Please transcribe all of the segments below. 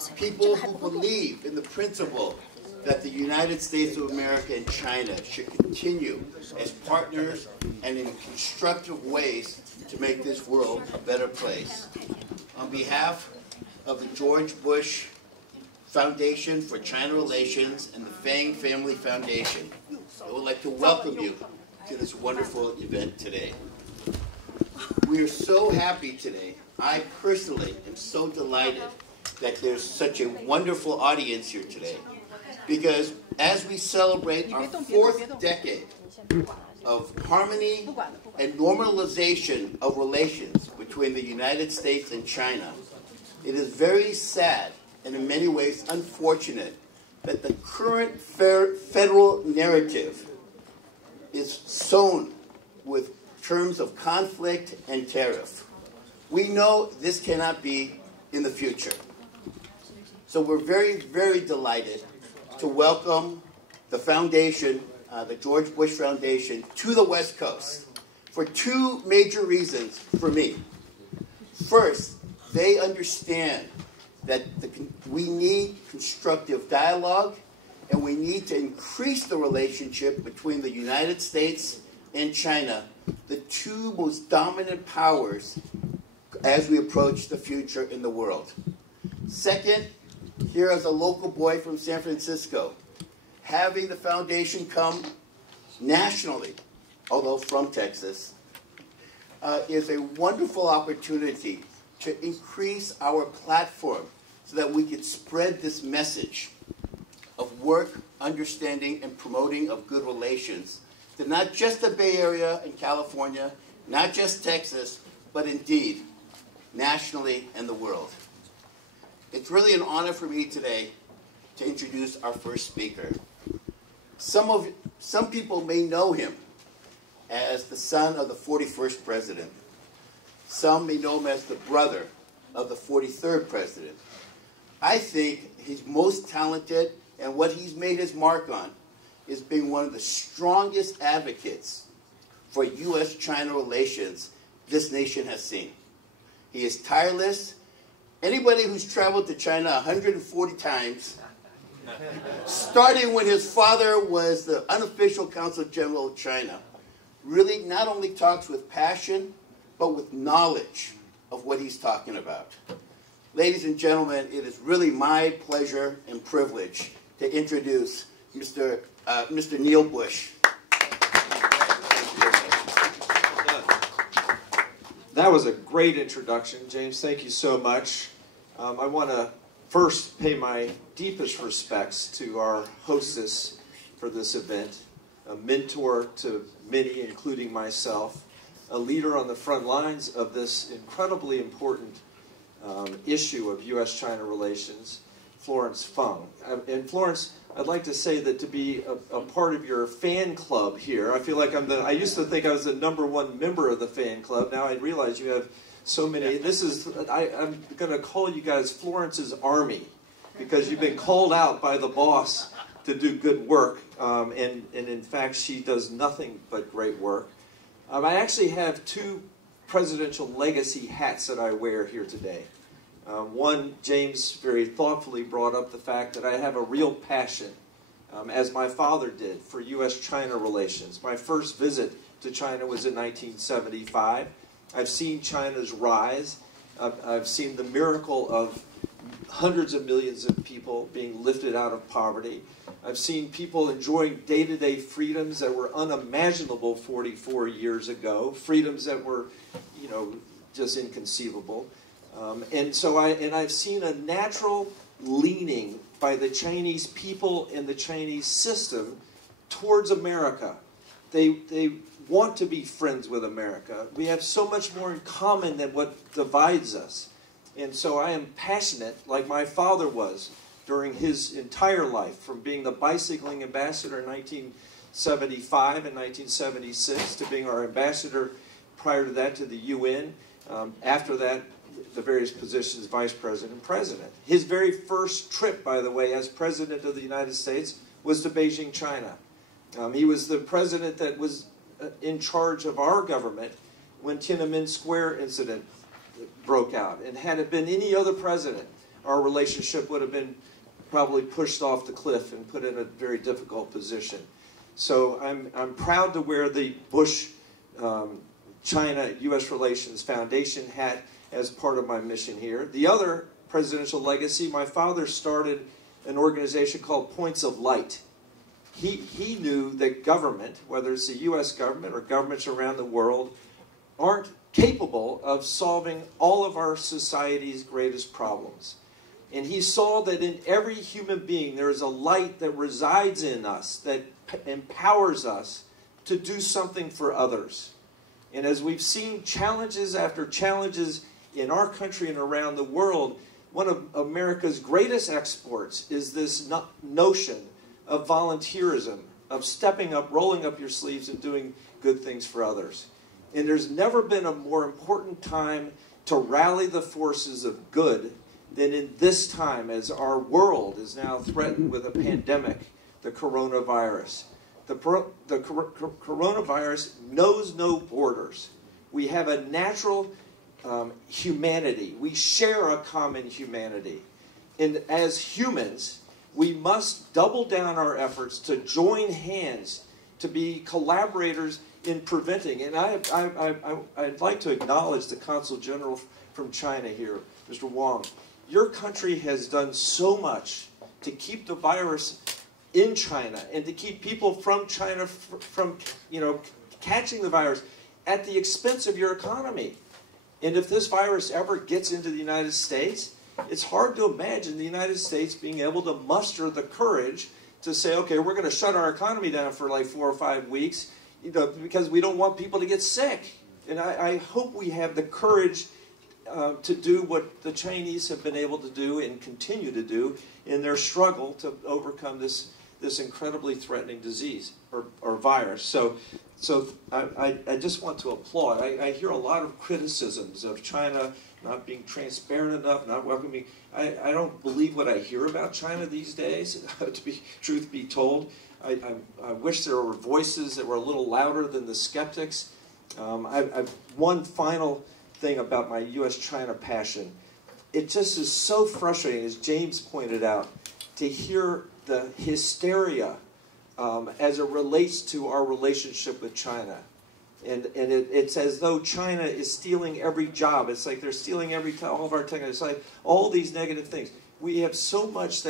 people who believe in the principle that the United States of America and China should continue as partners and in constructive ways to make this world a better place. On behalf of the George Bush Foundation for China Relations and the Fang Family Foundation, I would like to welcome you to this wonderful event today. We are so happy today. I personally am so delighted that there's such a wonderful audience here today, because as we celebrate our 4th decade of harmony and normalization of relations between the United States and China, it is very sad and in many ways unfortunate that the current federal narrative is sown with terms of conflict and tariff. We know this cannot be in the future. So we're very, very delighted to welcome the foundation, the George Bush Foundation, to the West Coast for 2 major reasons for me. First, they understand that we need constructive dialogue and we need to increase the relationship between the United States and China, the 2 most dominant powers as we approach the future in the world. Second, here as a local boy from San Francisco, having the foundation come nationally, although from Texas, is a wonderful opportunity to increase our platform so that we could spread this message of work, understanding, and promoting of good relations to not just the Bay Area and California, not just Texas, but indeed nationally and the world. It's really an honor for me today to introduce our first speaker. Some people may know him as the son of the 41st president. Some may know him as the brother of the 43rd president. I think he's most talented, and what he's made his mark on is being one of the strongest advocates for U.S.-China relations this nation has seen. He is tireless. Anybody who's traveled to China 140 times, starting when his father was the unofficial Consul General of China, really not only talks with passion, but with knowledge of what he's talking about. Ladies and gentlemen, it is really my pleasure and privilege to introduce Mr. Neil Bush. That was a great introduction, James. Thank you so much. I want to first pay my deepest respects to our hostess for this event, a mentor to many, including myself, a leader on the front lines of this incredibly important issue of U.S.-China relations, Florence Fung. And Florence, I'd like to say that to be a part of your fan club here, I feel like I used to think I was the #1 member of the fan club. Now I realize you have so many. I'm going to call you guys Florence's Army, because you've been called out by the boss to do good work. And in fact, she does nothing but great work. I actually have 2 presidential legacy hats that I wear here today. One, James very thoughtfully brought up the fact that I have a real passion, as my father did, for U.S.-China relations. My first visit to China was in 1975. I've seen China's rise. I've seen the miracle of hundreds of millions of people being lifted out of poverty. I've seen people enjoying day-to-day freedoms that were unimaginable 44 years ago, freedoms that were, just inconceivable. And I've seen a natural leaning by the Chinese people and the Chinese system towards America. They want to be friends with America. We have so much more in common than what divides us. And so I am passionate, like my father was during his entire life, from being the bicycling ambassador in 1975 and 1976 to being our ambassador prior to that to the UN. After that, the various positions, vice president and president. His very first trip, by the way, as president of the United States was to Beijing, China. He was the president that was in charge of our government when Tiananmen Square incident broke out. And had it been any other president, our relationship would have been probably pushed off the cliff and put in a very difficult position. So I'm proud to wear the Bush China-U.S. Relations Foundation hat as part of my mission here. The other presidential legacy, my father started an organization called Points of Light. He knew that government, whether it's the U.S. government or governments around the world, aren't capable of solving all of our society's greatest problems. And he saw that in every human being there is a light that resides in us that empowers us to do something for others. And as we've seen challenges after challenges in our country and around the world, one of America's greatest exports is this notion of volunteerism, of stepping up, rolling up your sleeves, and doing good things for others. And there's never been a more important time to rally the forces of good than in this time, as our world is now threatened with a pandemic, the coronavirus. The coronavirus knows no borders. We have a natural humanity. We share a common humanity. And as humans, we must double down our efforts to join hands, to be collaborators in preventing. And I'd like to acknowledge the Consul General from China here, Mr. Wang. Your country has done so much to keep the virus in China and to keep people from China from catching the virus at the expense of your economy. And if this virus ever gets into the United States, it's hard to imagine the United States being able to muster the courage to say, okay, we're going to shut our economy down for like 4 or 5 weeks, because we don't want people to get sick. And I hope we have the courage to do what the Chinese have been able to do and continue to do in their struggle to overcome this incredibly threatening disease or virus. So I just want to applaud. I hear a lot of criticisms of China not being transparent enough, not welcoming. I don't believe what I hear about China these days, truth be told. I wish there were voices that were a little louder than the skeptics. One final thing about my U.S.-China passion. It just is so frustrating, as James pointed out, to hear the hysteria as it relates to our relationship with China. And it's as though China is stealing every job. It's like they're stealing all of our technology. It's like all these negative things. We have so much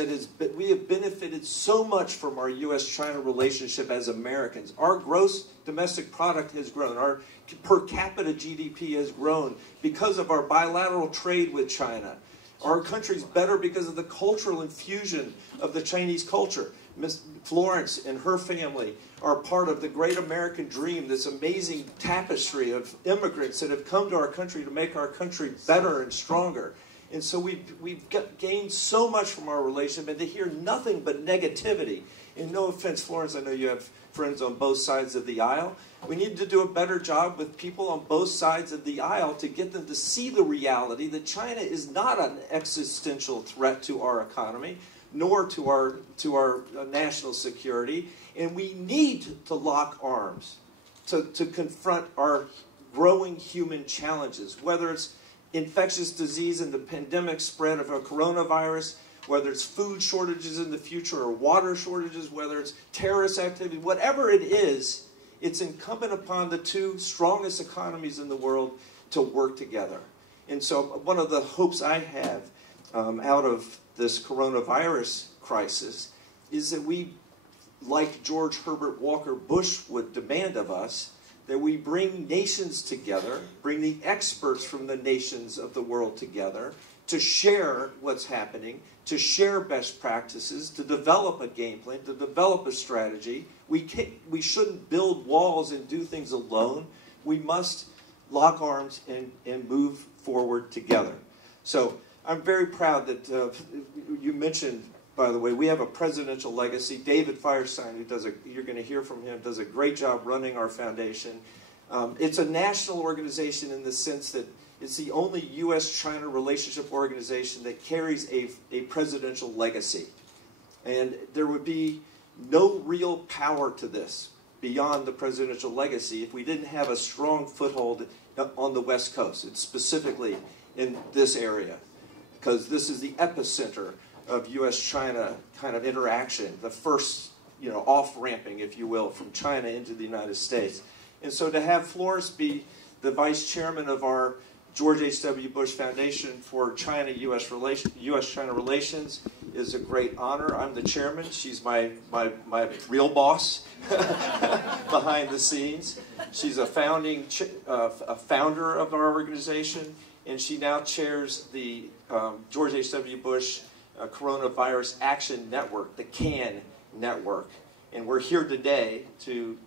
we have benefited so much from our U.S.-China relationship as Americans. Our gross domestic product has grown. Our per capita GDP has grown because of our bilateral trade with China. Our country's better because of the cultural infusion of the Chinese culture. Miss Florence and her family are part of the great American dream, this amazing tapestry of immigrants that have come to our country to make our country better and stronger. And so we've gained so much from our relationship, and to hear nothing but negativity. And no offense, Florence, I know you have friends on both sides of the aisle. We need to do a better job with people on both sides of the aisle to get them to see the reality that China is not an existential threat to our economy, nor to our national security. And we need to lock arms to confront our growing human challenges, whether it's infectious disease and the pandemic spread of a coronavirus, whether it's food shortages in the future or water shortages, whether it's terrorist activity, whatever it is, it's incumbent upon the two strongest economies in the world to work together. And so one of the hopes I have out of this coronavirus crisis is that we, like George Herbert Walker Bush would demand of us, that we bring nations together, bring the experts from the nations of the world together to share what's happening, to share best practices, to develop a game plan, to develop a strategy. We shouldn't build walls and do things alone. We must lock arms and move forward together. So I'm very proud that you mentioned, by the way, we have a presidential legacy. David Firestein, you're going to hear from him, does a great job running our foundation. It's a national organization in the sense that it's the only U.S.-China relationship organization that carries a presidential legacy. And there would be no real power to this beyond the presidential legacy if we didn't have a strong foothold on the West Coast, and specifically in this area. because this is the epicenter of U.S.-China kind of interaction, the first, off-ramping, if you will, from China into the United States. And so to have Florence be the vice chairman of our George H.W. Bush Foundation for U.S.-China relations is a great honor. I'm the chairman. She's my real boss behind the scenes. She's a founder of our organization, and she now chairs the George H.W. Bush Coronavirus Action Network, the CAN network. And we're here today to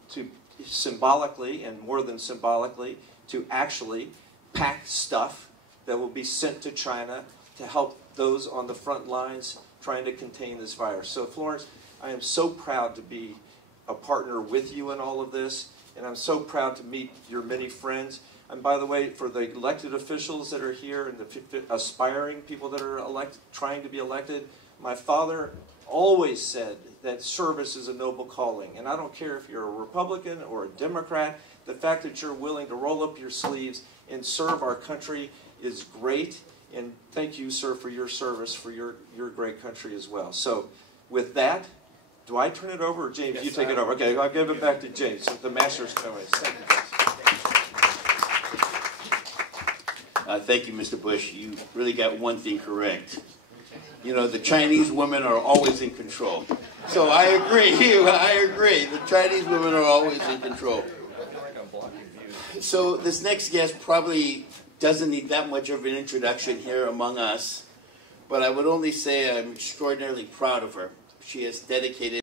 symbolically, and more than symbolically, to actually pack stuff that will be sent to China to help those on the front lines trying to contain this virus. So Florence, I am so proud to be a partner with you in all of this, and I'm so proud to meet your many friends. And by the way, for the elected officials that are here and the aspiring people that are trying to be elected, my father always said that service is a noble calling. And I don't care if you're a Republican or a Democrat, the fact that you're willing to roll up your sleeves and serve our country is great. And thank you, sir, for your service, for your great country as well. So with that, do I turn it over, or James, yes, you take it over? Okay, I'll give it back to James, the master's choice. Thank you, guys. Thank you, Mr. Bush. You really got one thing correct. The Chinese women are always in control. So I agree. I agree. The Chinese women are always in control. So this next guest probably doesn't need that much of an introduction here among us, but I would only say I'm extraordinarily proud of her. She has dedicated